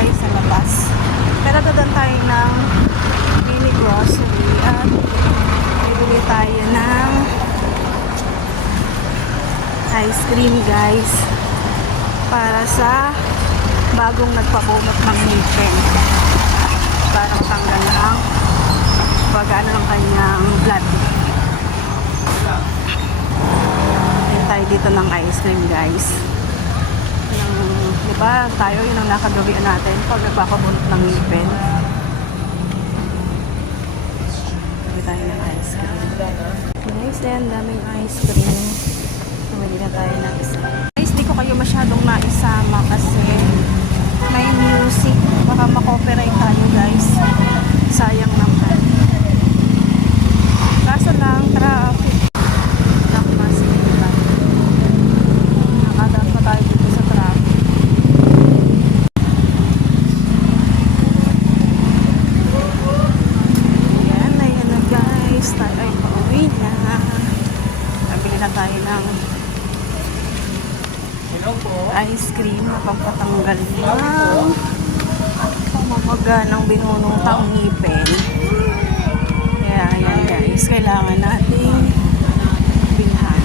tayo sa labas. Pero doon tayo ng mini grocery at bibili tayo ng ice cream guys para sa bagong nagpabunot ng ngipin para matanggal ang pag-ano ng kanyang blood. Ayan tayo dito ng ice cream guys. Diba tayo yun ang nakagawian natin pag nagpapabunot ng ngipin. Bili tayo ng ice cream guys. Ayan, daming ice cream. Bili na tayo ng isa. Guys, di ko kayo masyadong naisama kasi may music. Baka makopyright tayo guys. Sayang naman. Kaso lang, traffic. Nakadaan pa tayo dito sa traffic. Ayan, ayan na guys. Tayo ay pauwi na. Nabili na tayo ng ice cream na pampatanggal ng pamamaga ng binunutang ngipin. Kaya ayan guys, kailangan nating bilhan.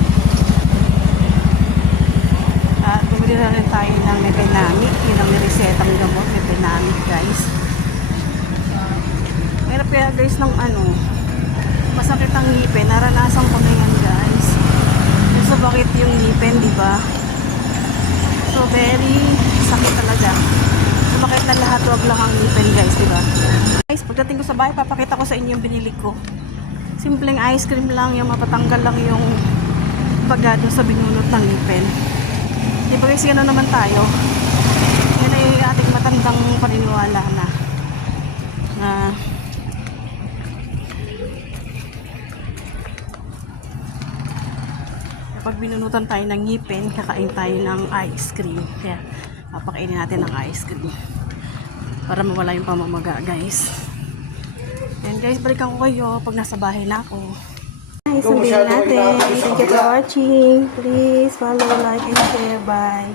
At bumili na rin tayo ng Mepenamic. Yun ang niresetang gamot, Mepenamic guys. Mayroon kaya guys ng masakit ang ngipin. Naranasan ko na yan guys. So bakit yung ngipin, diba? So very sakit talaga. Sumakit na lahat, wag lang ang ngipin guys, diba? Guys, pagdating ko sa bahay, papakita ko sa inyo yung binili ko. Simpleng ice cream lang, yung mapatanggal lang yung pagado sa binunot ng ngipin. Di ba guys, gano'n naman tayo. Yan ay ating matandang paniniwala na pag binunutan tayo ng ngipin, kakain tayo ng ice cream. Kaya, papakainin natin ng ice cream. Para mawala yung pamamaga, guys. And guys, balikan ko kayo pag nasa bahay na ako. Guys, sunduin natin. Thank you for watching. Please follow, like, and share. Bye.